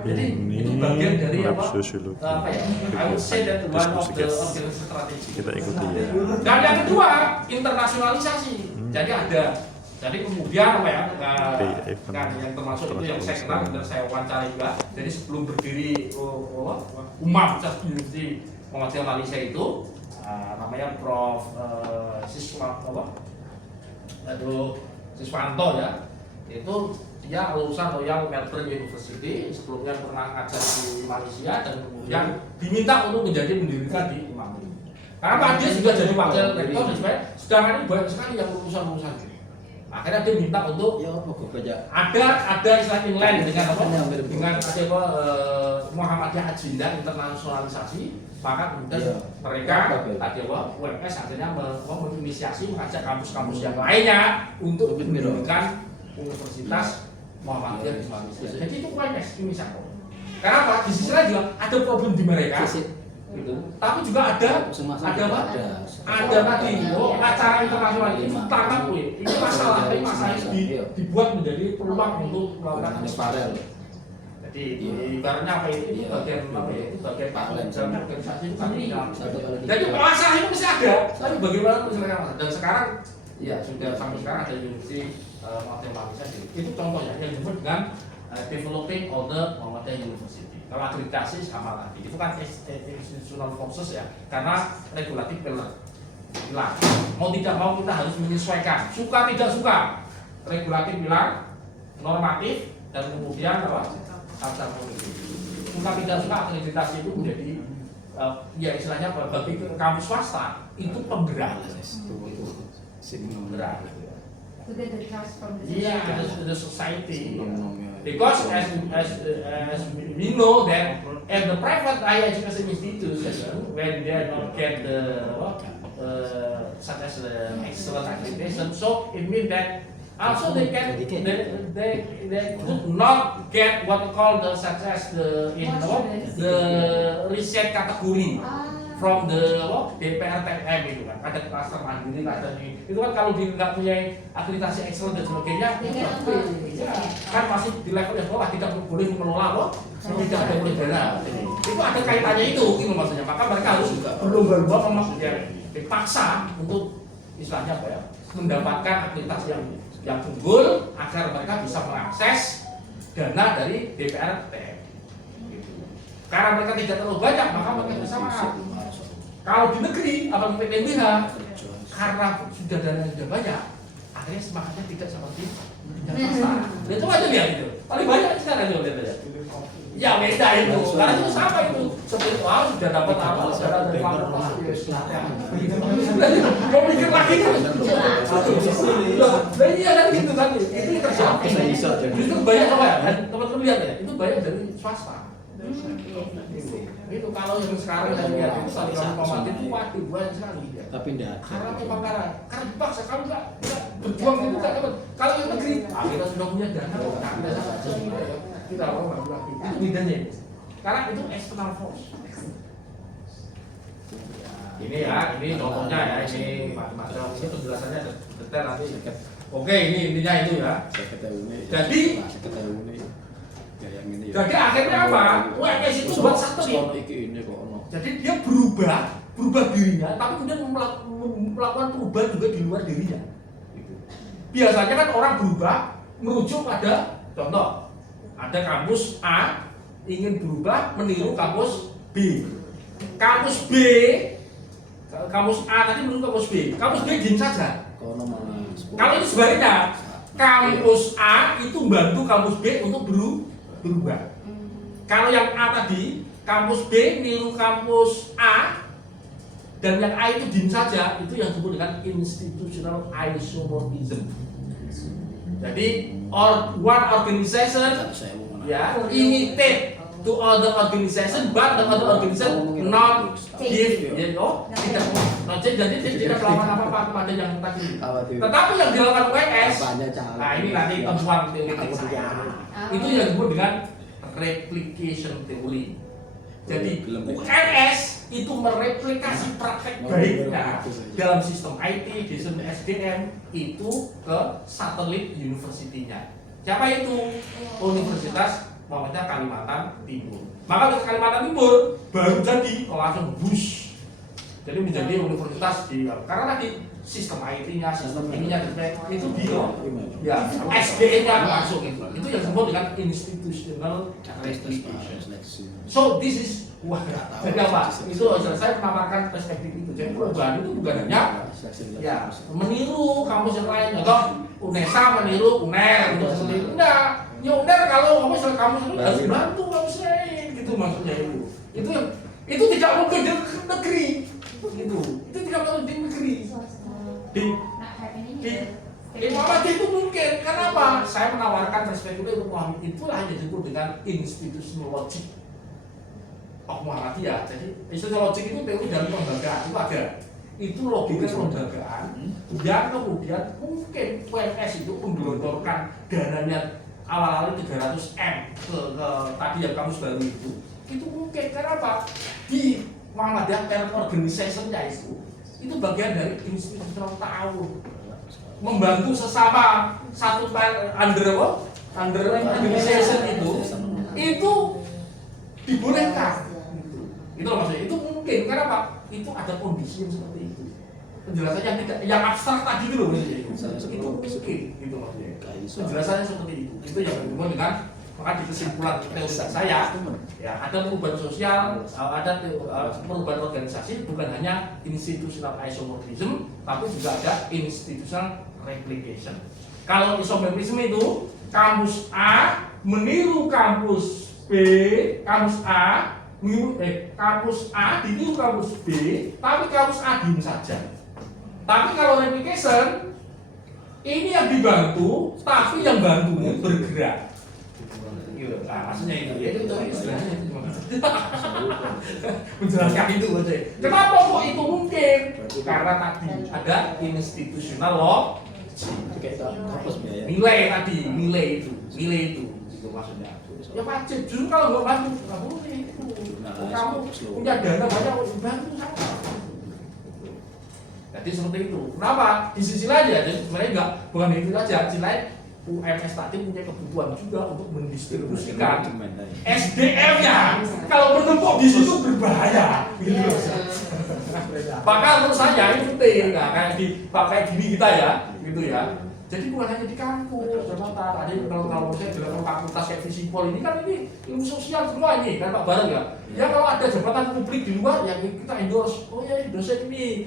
Jadi itu bagian dari apa ya? I would say that one of the organization strategy. Kita ikuti ya. Dan yang kedua, internasionalisasi. Jadi kemudian apa ya? Yang termasuk itu yang saya kenal dan saya wawancara juga. Jadi sebelum berdiri UMAM University Muhammadiyah Malaysia itu namanya Prof. Siswanto ya. Itu dia lulusan Royal Melbourne University, sebelumnya pernah ngajar di Malaysia dan kemudian diminta untuk menjadi mendirikan di Imam. Karena dia sudah jadi wakil rektor dan sebagainya, sedangkan ini banyak sekali yang lulusan. Akhirnya dia minta untuk ada istilah inline dengan apa? Dengan Muhammadiyah Agenda internasionalisasi, maka kemudian mereka tadi UMS akhirnya menginisiasi mengajak kampus-kampus yang lainnya untuk mendirikan universitas Muhammadiyah di Malaysia. Jadi itu UMS ini satu. Kenapa? Di sisi lain juga ada problem di mereka. Gitu. Tapi juga ada tadi acara internasional itu tangkap ini masalah dibuat menjadi peluang untuk melakukan paralel. Jadi ibaratnya apa itu bagian apa ya? Itu bagian dalam organisasi itu kan. Jadi masalah itu mesti ada. Tapi bagaimana misalnya dan sekarang ya sudah sampai sekarang ada University Muhammadiyah Malaysia. Itu contohnya yang disebut dengan developing all the Muhammadiyah University. Kalau akreditasi sama tadi, itu kan institutional forces ya, karena regulatif pillar. Mau tidak mau kita harus menyesuaikan, suka tidak suka, regulatif pilar, normatif, dan kemudian apa? Asal politik. Suka tidak suka akreditasi itu menjadi ya istilahnya bagi kampus swasta itu penggerak. Penggerak. Iya, the society. Because as we know that at the private higher education institution, when they don't get the such as the excellent accreditation, so it means that also they could not get what we call the such as the reset category from the DPR TM itu kan, ada klaster mandiri, ada ini. Itu kan kalau dia nggak punya akreditasi excellent dan sebagainya, kan masih di level yang bawah, tidak boleh mengelola tidak ada boleh dana. Itu ada kaitannya itu maksudnya. Maka mereka harus berlomba-lomba maksudnya dipaksa untuk istilahnya apa ya, mendapatkan akreditasi yang unggul agar mereka bisa mengakses dana dari DPR TM. Karena mereka tidak terlalu banyak, maka mereka bisa masuk. Kalau di negeri, apalagi PTBH, karena sudah dana sudah banyak, akhirnya semangatnya tidak seperti yang swasta. Itu aja lihat itu. Paling banyak sekarang lihat aja. Ya beda itu, karena itu sama itu. Seperti sudah dapat apa? Sudah dari fakultas. Mau mikir lagi kan? Nah iya kan gitu kan? Itu terjadi. Itu banyak apa ya? Teman-teman lihat ya, itu banyak dari swasta. Itu kalau yang sekarang saya lihat itu saling komandir itu waduh banyak sekali. Tapi enggak. Karena memang karena dipaksa kalau enggak berjuang itu kan dapat. Kalau yang negeri kita sudah punya dana kok kita saja kita mau lagi. Itu bedanya. Karena itu external force. Ini ya, ini contohnya ya, ini macam-macam. Ini penjelasannya detail nanti. Oke, ini intinya itu ya. Jadi jadi akhirnya apa? UMS itu buat satelit. Jadi dia berubah dirinya, tapi kemudian melakukan perubahan juga di luar dirinya. Biasanya kan orang berubah merujuk pada contoh, ada kampus A ingin berubah meniru kampus B. Kampus B, kampus A tadi meniru kampus B. Kampus B diam saja. Kalau itu sebaliknya, kampus A itu membantu kampus B untuk berubah. Kalau yang A tadi, kampus B niru kampus A, dan yang A itu diam saja, itu yang disebut dengan institutional isomorphism. Jadi, one organization ya imitate to other organization, but the other organization not give, tidak. Jadi tidak melakukan apa-apa kepada yang tadi. Tetapi yang dilakukan UMS, nah ini nanti temuan teori saya. Itu yang disebut dengan replication theory. Jadi UMS itu mereplikasi praktek baiknya dalam sistem IT, di sistem SDM itu ke satelit universitinya. Siapa itu? Universitas momennya Kalimantan Timur. Maka untuk Kalimantan Timur baru jadi langsung bus. Jadi menjadi universitas di karena tadi sistem IT-nya, sistem ininya itu dia, ya SDM-nya masuk itu yang disebut dengan institutional replication. So this is wah, jadi apa? Itu saya menawarkan perspektif itu. Jadi perubahan itu bukan hanya ya meniru kampus yang lain atau UNESA meniru UNER untuk seperti itu. Enggak, ya UNER kalau kampus itu harus bantu kampus lain gitu maksudnya itu. Itu tidak mungkin di negeri gitu. Itu tidak mungkin di negeri. Di Muhammadiyah itu mungkin. Kenapa? Saya menawarkan perspektif itu Muhammadiyah itulah yang disebut dengan institutional logic of Muhammadiyah. Jadi institutional logic itu teori dari kelembagaan itu ada. Itu logika kelembagaan yang kemudian mungkin UMS itu menggelontorkan dananya awal-awal 300M ke tadi yang kampus baru itu mungkin. Kenapa? Di Muhammadiyah parent organization-nya itu bagian dari institutional tahun membantu sesama satu under organization itu dibolehkan itu maksudnya. Itu mungkin kenapa? Itu ada kondisi yang seperti itu, penjelasan yang tidak yang abstrak tadi itu loh maksudnya itu mungkin gitu maksudnya penjelasannya seperti itu yang berhubungan dengan. Maka di kesimpulan teori saya, ya ada perubahan sosial, ada perubahan organisasi, bukan hanya institutional isomorphism, tapi juga ada institutional replication. Kalau isomorphism itu kampus A meniru kampus B, kampus A ditiru kampus B, tapi kampus A diem saja. Tapi kalau replication ini yang dibantu, tapi yang bantunya bergerak. Nah, maksudnya itu istilahnya itu menjelaskan itu aja. Kenapa kok itu mungkin? Karena tadi ada institutional law, nilai itu maksudnya. Ya wajib, justru kalau nggak bantu nggak boleh itu. Kamu punya dana banyak bantu sama. Jadi seperti itu. Kenapa? Di sisi lain ya, sebenarnya bukan itu saja. Di sisi lain UMS tadi punya kebutuhan juga untuk mendistribusikan SDM-nya. Kalau menumpuk di situ berbahaya, gitu. Maka menurut saya itu penting, kayak gini kita ya, gitu ya. Jadi bukan hanya di kampus, jabatan. Ada kalau saya dalam fakultas kayak Visipol ini kan ini ilmu sosial semua ini, kan Pak Bareng ya. Ya kalau ada jabatan publik di luar ya kita endorse. Oh ya dosen ini,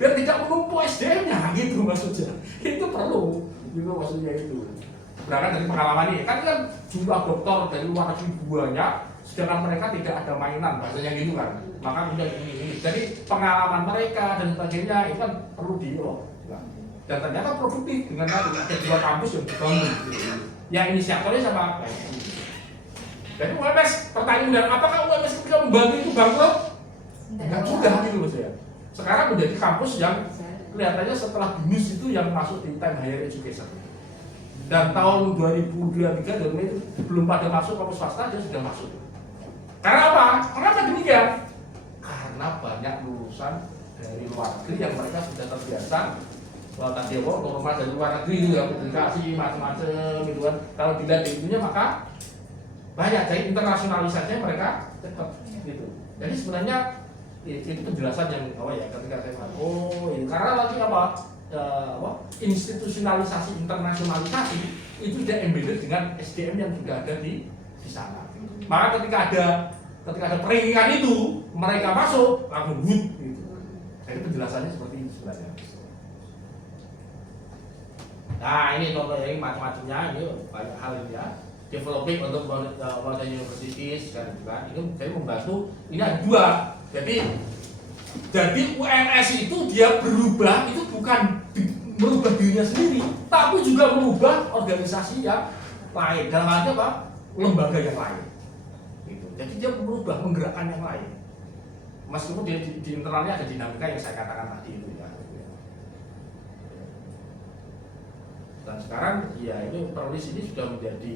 biar tidak menumpuk SDM-nya, gitu maksudnya. Itu perlu. Itu maksudnya itu. Berangkat dari pengalaman ini, kan jumlah dokter dari luar negeri banyak, sedangkan mereka tidak ada mainan, bahasanya gitu kan. Maka kemudian ini. Jadi pengalaman mereka dan sebagainya itu kan perlu dan ternyata produktif dengan tadi ada 2 kampus yang dibangun. Yang inisiatornya sama jadi UMS, pertanyaan apakah UMS ketika membantu itu bangkrut? Enggak juga gitu loh saya. Sekarang menjadi kampus yang kelihatannya setelah BINUS itu yang masuk di time higher education. Dan tahun 2023 itu belum pada masuk kampus swasta, dia sudah masuk. Karena apa? Kenapa demikian? Karena banyak lulusan dari luar negeri yang mereka sudah terbiasa tadi normal dari luar negeri itu ya, publikasi macam-macam gitu kan. Kalau dilihat dari itunya maka banyak, jadi internasionalisasinya mereka tetap gitu. Jadi sebenarnya itu penjelasan yang ketika saya ini karena lagi institusionalisasi, internasionalisasi itu sudah embedded dengan SDM yang sudah ada di sana. Maka ketika ada peringan itu mereka masuk langsung gitu. Jadi penjelasannya seperti itu sebenarnya. Nah ini contohnya ini macam-macamnya, ini banyak hal ini ya. Developing untuk modern universities dan juga ini saya membantu. Ini ada 2. Jadi UMS itu dia berubah itu bukan merubah dirinya sendiri, tapi juga merubah organisasi yang lain. Dalam arti apa? Lembaga yang lain. Gitu. Jadi dia merubah, menggerakkan yang lain. Meskipun di internalnya ada dinamika yang saya katakan tadi itu ya. Dan sekarang ya ini Perlis ini sudah menjadi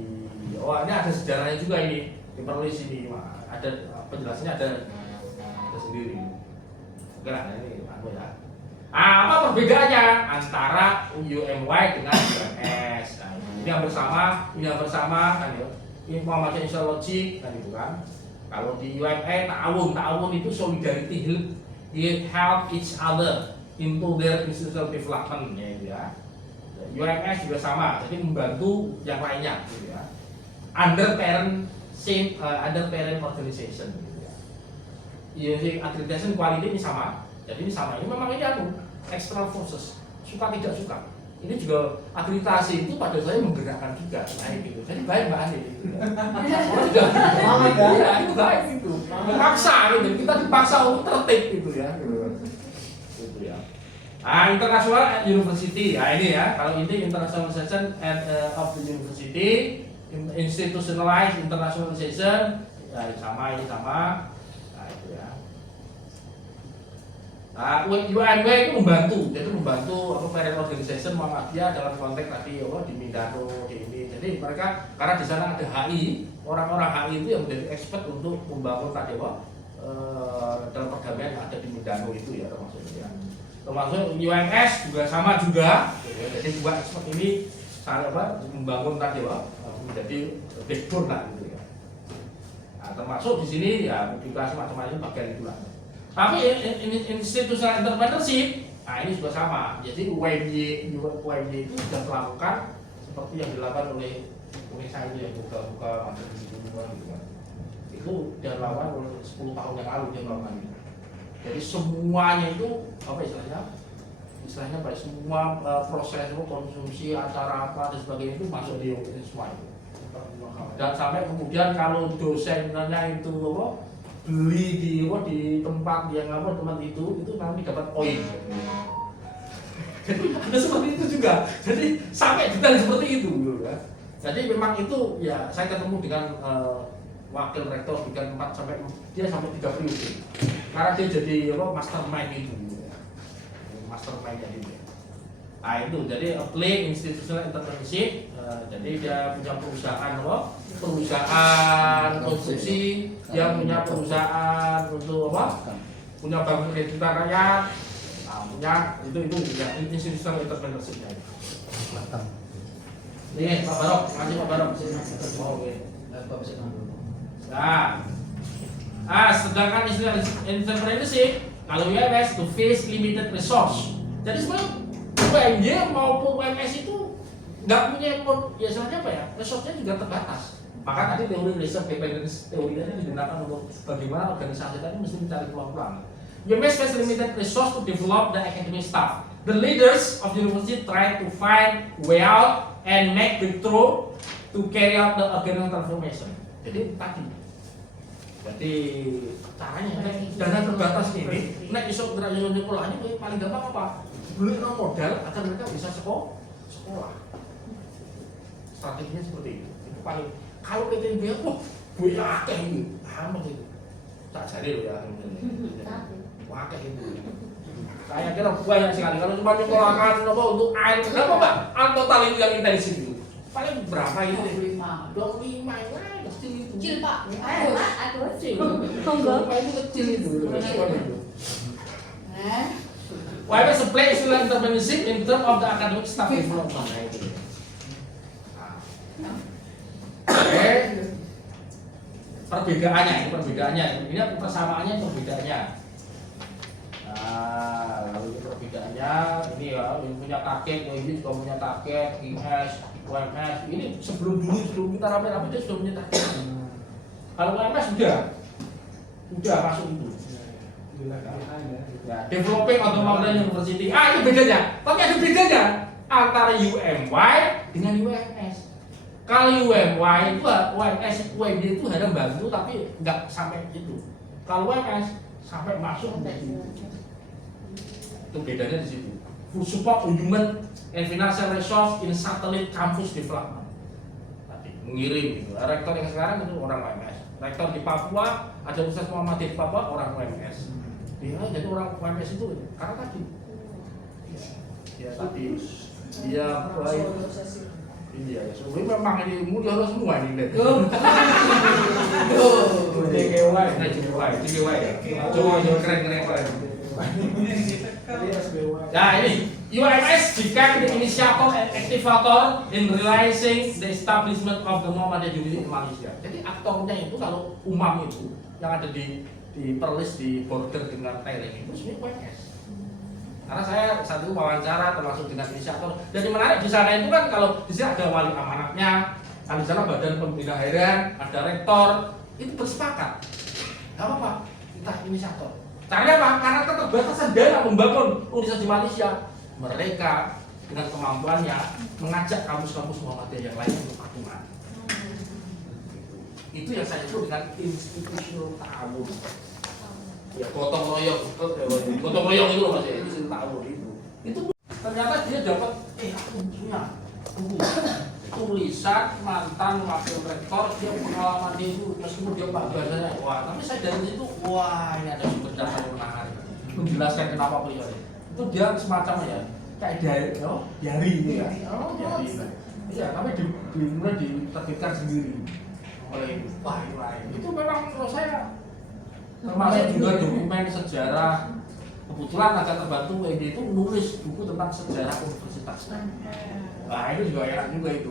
ini ada sejarahnya juga ini di Perlis ini ada penjelasannya ada sendiri. Oke lah ini ya. Apa perbedaannya antara UMY dengan UMS? Nah, ini yang bersama kan ya. Muhammadiyah Insya Logic kan gitu kan. Kalau di UME ta'awun itu solidarity help each other into their institutional development ya. UMS juga sama, jadi membantu yang lainnya gitu ya. Under parent organization gitu ya. Accreditation quality ini sama. Jadi ini sama. Ini memang ini external forces, suka tidak suka. Ini juga akreditasi itu pada saya menggerakkan juga, naik gitu. Jadi baik Mbak Andi gitu. Ya, itu baik gitu. Dipaksa gitu, kita dipaksa untuk tertib gitu ya. Gitu ya. International University. Nah ini ya, kalau ini internationalization of the university, institutionalized internationalization, ya sama ini sama. Nah itu ya. UNW itu membantu, jadi membantu parent organization Muhammadiyah dalam konteks tadi di Mindanao, di ini. Jadi mereka karena di sana ada HI, orang-orang HI itu yang menjadi expert untuk membangun tadi dalam perdamaian yang ada di Mindanao itu ya termasuk. Termasuk UMS juga sama juga. Jadi dua expert ini membangun tadi menjadi backbone lah gitu ya. Nah, termasuk di sini ya publikasi macam-macam bagian itu lah. Tapi institutional entrepreneurship, nah ini juga sama. Jadi UMY itu sudah melakukan seperti yang dilakukan oleh saya itu yang buka macam gitu kan. Itu dia lakukan 10 tahun yang lalu dia melakukan itu. Jadi semuanya itu apa istilahnya baik semua proses konsumsi acara apa dan sebagainya itu masuk di semua itu. Dan sampai kemudian kalau dosennya itu beli di tempat yang tempat itu nanti dapat poin. Jadi ada seperti itu juga. Jadi sampai detail seperti itu ya. Jadi memang itu ya saya ketemu dengan wakil rektor di tempat sampai 3 periode. Karena dia jadi mastermind itu. Mastermind itu. Nah itu jadi apply institutional entrepreneurship. Jadi dia punya perusahaan konstruksi, dia punya perusahaan untuk punya bank kredit rakyat, punya itu ya institutional entrepreneurship. Nih Pak Barok, masih Pak Barok. Sedangkan istilah entrepreneurship kalau UMS to face limited resource. Jadi sebenarnya UMY maupun UMS itu nggak punya biasanya resource-nya juga terbatas. Maka tadi teori research dependence teori tadi digunakan untuk bagaimana organisasi tadi mesti mencari peluang. UMS face limited resource to develop the academic staff. The leaders of the university try to find way out and make breakthrough to carry out the organizational transformation. Jadi tadi. Jadi caranya dana terbatas ini, nek iso gerak sekolahnya paling gampang apa? Beli modal agar mereka bisa sekolah. Strateginya seperti itu. Itu paling kalau PTNB gue akeh ini, amat itu. Tak jadi loh ya. Akeh itu. Saya kira banyak sekali. Kalau cuma nyekolahkan untuk air, kenapa Pak? Total itu yang intensif itu. Paling berapa itu? 25 kecil Pak. Aku kecil. Monggo. Itu kecil itu. Why is a place to entrepreneurship in terms of the academic staff development? Perbedaannya. Ini persamaannya, perbedaannya. Lalu perbedaannya ini ya, yang punya target, ini juga punya target, IS, UMS. Ini sebelum kita rame-rame dia sudah punya target. Kalau UMS sudah masuk itu. Ya, developing autonomous university. Itu bedanya. Tapi ada bedanya antara UMY dengan UMS. Kalau UMY itu UMS, UMY itu hanya bantu tapi nggak sampai itu. Kalau UMS sampai masuk itu bedanya di situ. Support human and financial resource in satellite campus development. Tadi mengirim gitu. Rektor yang sekarang itu orang UMS. Rektor di Papua ada Universitas Muhammadiyah di Papua orang UMS. Ya, jadi orang UMS itu karena tadi. Ya tadi dia baik. Iya, sebenarnya memang ini mulia semua ini deh. Coba keren. Nah ini UMS became the initiator and activator in realizing the establishment of the Muhammadiyah Unity in Malaysia. Jadi aktornya itu kalau umam itu yang ada di perlis di border dengan Thailand itu sebenarnya UMS. Karena saya saat itu wawancara termasuk dengan inisiator. Jadi menarik di sana itu kan kalau di sini ada wali amanatnya, di sana badan pembina harian, ada rektor, itu bersepakat. Gak apa-apa, kita inisiator. Caranya apa? Karena keterbatasan dana membangun universitas di Malaysia. Mereka dengan kemampuannya mengajak kampus-kampus Muhammadiyah yang lain untuk patungan. Itu yang saya sebut dengan institutional ta'awun. Ya gotong royong itu loh Mas ya, institutional ta'awun itu. Itu ternyata dia dapat aku punya buku tulisan mantan wakil rektor, dia pengalaman itu meskipun dia Pak bahasanya wah, tapi saya dari situ wah ini ada sumber data yang menarik menjelaskan kenapa beliau itu dia semacam ya kayak diary itu ya iya tapi mulai diterbitkan sendiri oleh wah itu memang menurut saya termasuk juga dokumen sejarah. Kebetulan agak terbantu WD itu nulis buku tentang sejarah universitas. Nah itu juga enak juga itu.